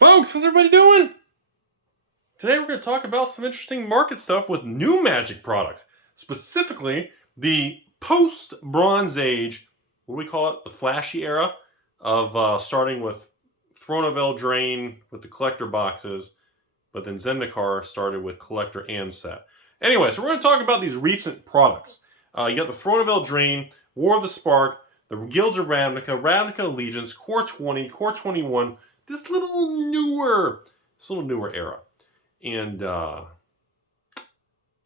Folks, how's everybody doing? Today we're going to talk about some interesting market stuff with new Magic products. Specifically, the post-Bronze Age, what do we call it? The flashy era of starting with Throne of Eldraine with the collector boxes, but then Zendikar started with collector and set. Anyway, so we're going to talk about these recent products. You got the Throne of Eldraine, War of the Spark, the Guilds of Ravnica Allegiance, Core 20, Core 21, this little newer era. And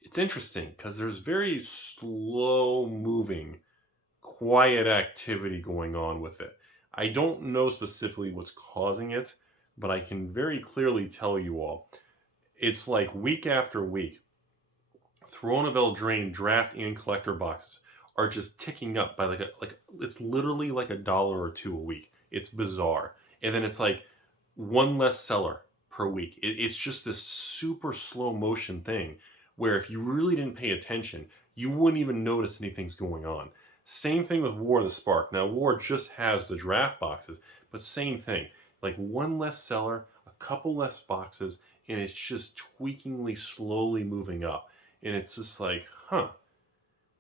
it's interesting because there's very slow moving, quiet activity going on with it. I don't know specifically what's causing it, but I can very clearly tell you all. It's like week after week, Throne of Eldraine draft and collector boxes are just ticking up by it's literally like $1 or $2 a week. It's bizarre. And then it's like one less seller per week. It's just this super slow motion thing where if you really didn't pay attention, you wouldn't even notice anything's going on. Same thing with War of the Spark. Now, War just has the draft boxes, but same thing. Like one less seller, a couple less boxes, and it's just tweakingly, slowly moving up. And it's just like, huh.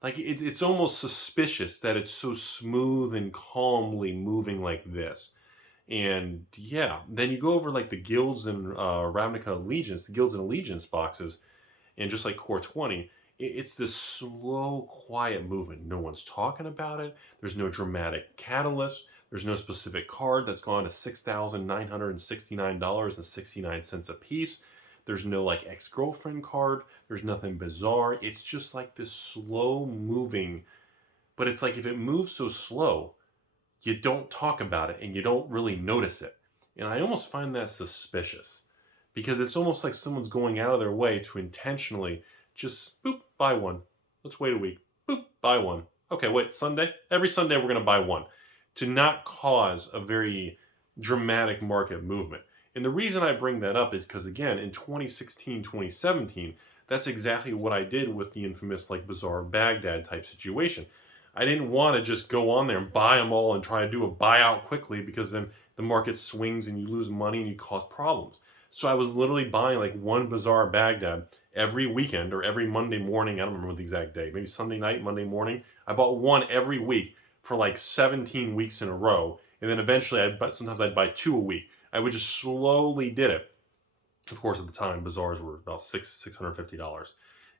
Like it's almost suspicious that it's so smooth and calmly moving like this. And yeah, then you go over like the Guilds and Ravnica Allegiance, the Guilds and Allegiance boxes, and just like Core 20, it's this slow, quiet movement. No one's talking about it. There's no dramatic catalyst. There's no specific card that's gone to $6,969.69 a piece. There's no like ex-girlfriend card. There's nothing bizarre. It's just like this slow moving, but it's like if it moves so slow, you don't talk about it and you don't really notice it. And I almost find that suspicious because it's almost like someone's going out of their way to intentionally just, boop, buy one. Let's wait a week. Boop, buy one. Okay, wait, Sunday? Every Sunday we're going to buy one. To not cause a very dramatic market movement. And the reason I bring that up is because, again, in 2016, 2017, that's exactly what I did with the infamous like Bazaar of Baghdad type situation. I didn't want to just go on there and buy them all and try to do a buyout quickly because then the market swings and you lose money and you cause problems. So I was literally buying like one Bazaar of Baghdad every weekend or every Monday morning. I don't remember the exact day. Maybe Sunday night, Monday morning. I bought one every week for like 17 weeks in a row. And then eventually, sometimes I'd buy two a week. I would just slowly did it. Of course, at the time, Bazaars were about $650.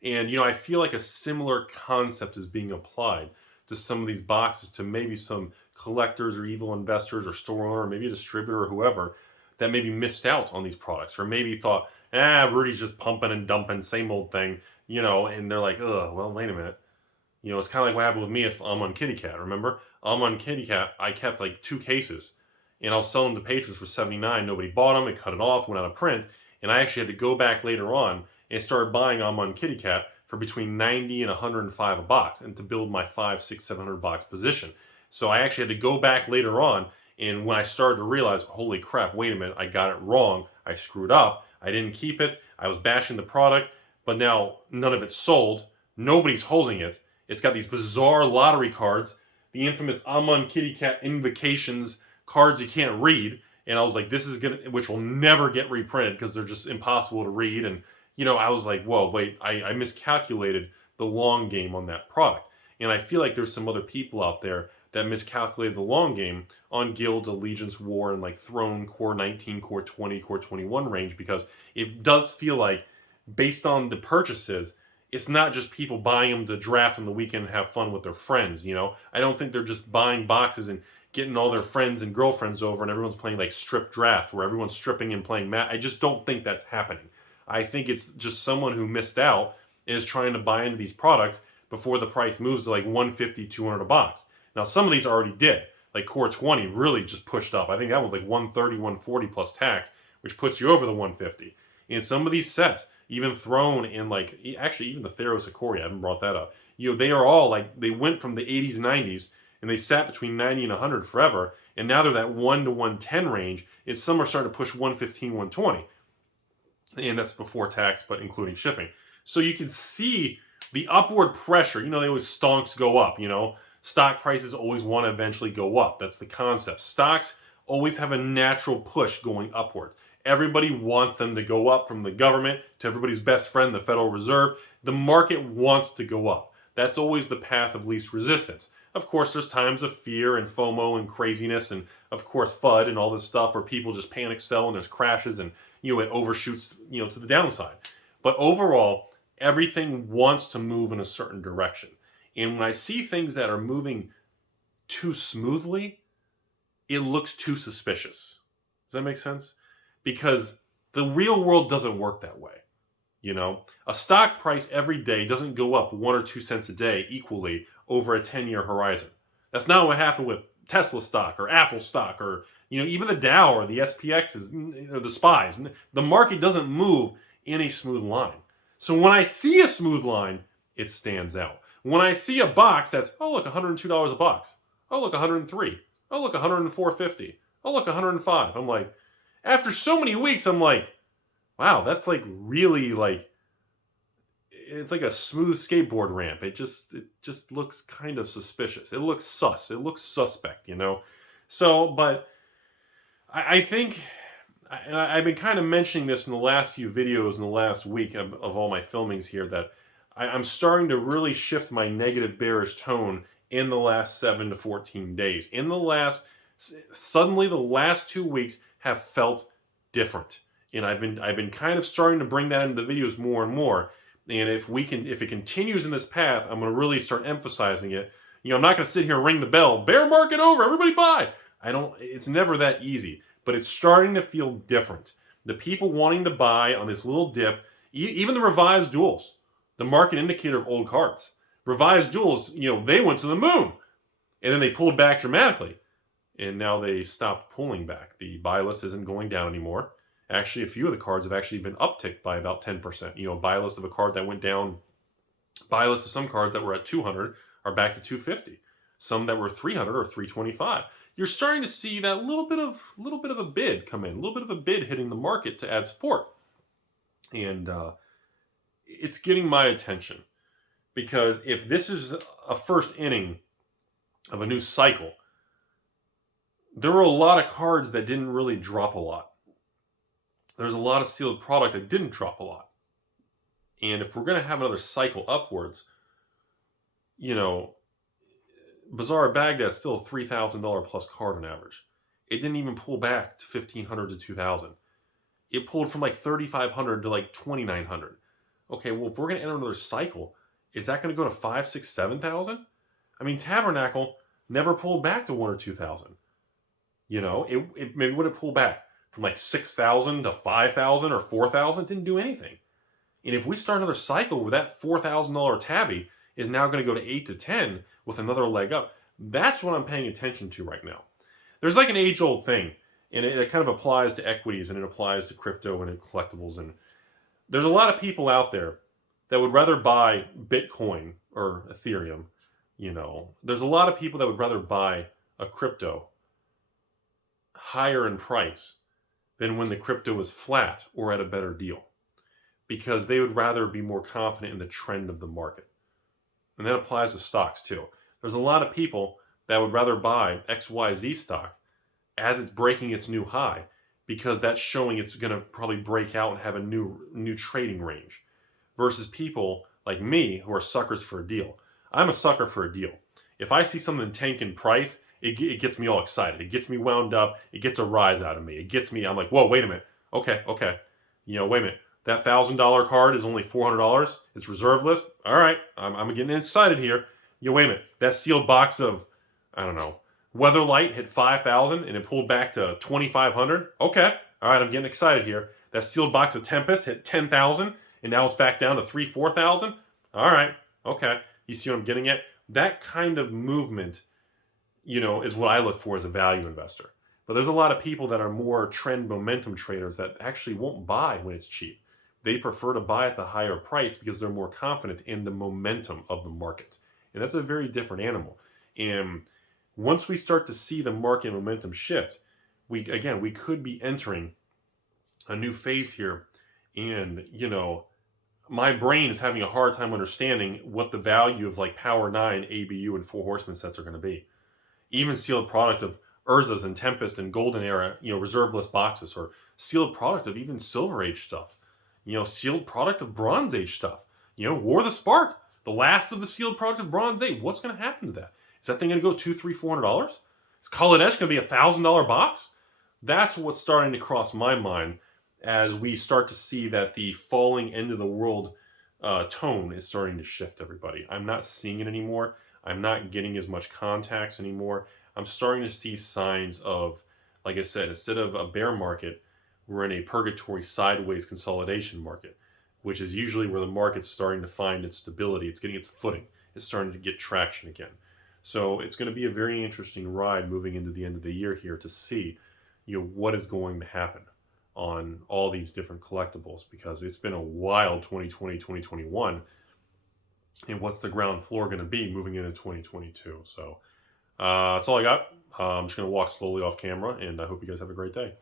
And, you know, I feel like a similar concept is being applied to some of these boxes to maybe some collectors or evil investors or store owner or maybe a distributor or whoever that maybe missed out on these products or maybe thought, Rudy's just pumping and dumping, same old thing, you know, and they're like, well, wait a minute. You know, it's kind of like what happened with me if I'm on Kitty Cat, remember? I'm on Kitty Cat, I kept like 2 cases and I was selling them to patrons for $79. Nobody bought them, it cut it off, went out of print, and I actually had to go back later on and started buying them on Kitty Cat for between 90 and 105 a box and to build my 500, 600, 700 box position. So I actually had to go back later on, and when I started to realize, holy crap, wait a minute, I got it wrong, I screwed up, I didn't keep it, I was bashing the product, but now none of it's sold, nobody's holding it, it's got these bizarre lottery cards, the infamous I'm on Kitty Cat invocations, cards you can't read, and I was like, this is which will never get reprinted because they're just impossible to read, and you know, I was like, whoa, wait, I miscalculated the long game on that product. And I feel like there's some other people out there that miscalculated the long game on Guild, Allegiance, War, and like Throne, Core 19, Core 20, Core 21 range, because it does feel like, based on the purchases, it's not just people buying them to draft on the weekend and have fun with their friends, you know? I don't think they're just buying boxes and getting all their friends and girlfriends over and everyone's playing like strip draft where everyone's stripping and playing mat. I just don't think that's happening. I think it's just someone who missed out and is trying to buy into these products before the price moves to like $150, $200 a box. Now, some of these already did. Like Core 20 really just pushed up. I think that was like $130, $140 plus tax, which puts you over the $150. And some of these sets, even Throne and like, actually even the Theros Ikoria, I haven't brought that up. You know, they are all like, they went from the 80s, 90s, and they sat between 90 and 100 forever. And now they're that 1 to 110 range. And some are starting to push 115, 120. And that's before tax, but including shipping. So you can see the upward pressure. You know, they always stonks go up, you know. Stock prices always want to eventually go up. That's the concept. Stocks always have a natural push going upwards. Everybody wants them to go up, from the government to everybody's best friend, the Federal Reserve. The market wants to go up. That's always the path of least resistance. Of course, there's times of fear and FOMO and craziness, and of course FUD and all this stuff where people just panic sell and there's crashes and it overshoots to the downside. But overall, everything wants to move in a certain direction. And when I see things that are moving too smoothly, it looks too suspicious. Does that make sense? Because the real world doesn't work that way. A stock price every day doesn't go up 1 or 2 cents a day equally over a 10-year horizon. That's not what happened with Tesla stock or Apple stock or even the Dow or the SPXs, the SPYs. The market doesn't move in a smooth line. So when I see a smooth line, it stands out. When I see a box that's, oh look, $102 a box. Oh look, 103. Oh look, 104.50. Oh look, 105. I'm like, after so many weeks, I'm like, wow, that's like really like, it's like a smooth skateboard ramp. It just looks kind of suspicious. It looks sus. It looks suspect, So, but I think, and I've been kind of mentioning this in the last few videos in the last week of all my filmings here, that I'm starting to really shift my negative bearish tone in the last 7 to 14 days. Suddenly the last 2 weeks have felt different. And I've been kind of starting to bring that into the videos more and more. And if it continues in this path, I'm going to really start emphasizing it. I'm not going to sit here and ring the bell, bear market over, everybody buy. It's never that easy, but it's starting to feel different. The people wanting to buy on this little dip, even the revised duals, the market indicator of old cards, revised duals, they went to the moon and then they pulled back dramatically. And now they stopped pulling back. The buy list isn't going down anymore. Actually, a few of the cards have actually been upticked by about 10%. Buy list of a card that went down, buy list of some cards that were at 200 are back to 250. Some that were 300 or 325. You're starting to see that little bit of a bid come in, a little bit of a bid hitting the market to add support. And it's getting my attention, because if this is a first inning of a new cycle, there were a lot of cards that didn't really drop a lot. There's a lot of sealed product that didn't drop a lot. And if we're going to have another cycle upwards, Bazaar Baghdad's still a $3,000 plus card on average. It didn't even pull back to $1,500 to $2,000. It pulled from like $3,500 to like $2,900. Okay, well, if we're going to enter another cycle, is that going to go to $5,000, $6,000, $7,000? I mean, Tabernacle never pulled back to $1,000 or $2,000. It maybe would have pulled back from like $6,000 to $5,000 or $4,000. It didn't do anything. And if we start another cycle where that $4,000 tabby is now going to go to 8 to 10 with another leg up, that's what I'm paying attention to right now. There's like an age-old thing, and it kind of applies to equities, and it applies to crypto and collectibles. And there's a lot of people out there that would rather buy Bitcoin or Ethereum. There's a lot of people that would rather buy a crypto higher in price than when the crypto is flat or at a better deal, because they would rather be more confident in the trend of the market. And that applies to stocks too. There's a lot of people that would rather buy XYZ stock as it's breaking its new high, because that's showing it's going to probably break out and have a new trading range, versus people like me who are suckers for a deal. I'm a sucker for a deal. If I see something tank in price, it gets me all excited. It gets me wound up. It gets a rise out of me. I'm like, whoa, wait a minute. Okay. Wait a minute. That $1,000 card is only $400. It's reserve list. All right, I'm getting excited here. Wait a minute. That sealed box of, I don't know, Weatherlight hit 5,000 and it pulled back to 2,500. Okay, all right, I'm getting excited here. That sealed box of Tempest hit 10,000 and now it's back down to 4,000. All right, okay. You see what I'm getting at? That kind of movement, is what I look for as a value investor. But there's a lot of people that are more trend momentum traders that actually won't buy when it's cheap. They prefer to buy at the higher price because they're more confident in the momentum of the market. And that's a very different animal. And once we start to see the market momentum shift, we could be entering a new phase here. And, my brain is having a hard time understanding what the value of like Power 9, ABU, and 4 Horsemen sets are going to be. Even sealed product of Urzas and Tempest and Golden Era, reserve list boxes, or sealed product of even Silver Age stuff, sealed product of Bronze Age stuff, War of the Spark, the last of the sealed product of Bronze Age. What's going to happen to that? Is that thing going to go $200, $300, $400? Is Kaladesh going to be $1,000 box? That's what's starting to cross my mind as we start to see that the falling end of the world tone is starting to shift, everybody. I'm not seeing it anymore. I'm not getting as much contacts anymore. I'm starting to see signs of, like I said, instead of a bear market, we're in a purgatory sideways consolidation market, which is usually where the market's starting to find its stability. It's getting its footing. It's starting to get traction again. So it's going to be a very interesting ride moving into the end of the year here to see, what is going to happen on all these different collectibles, because it's been a wild 2020, 2021. And what's the ground floor going to be moving into 2022? So that's all I got. I'm just going to walk slowly off camera, and I hope you guys have a great day.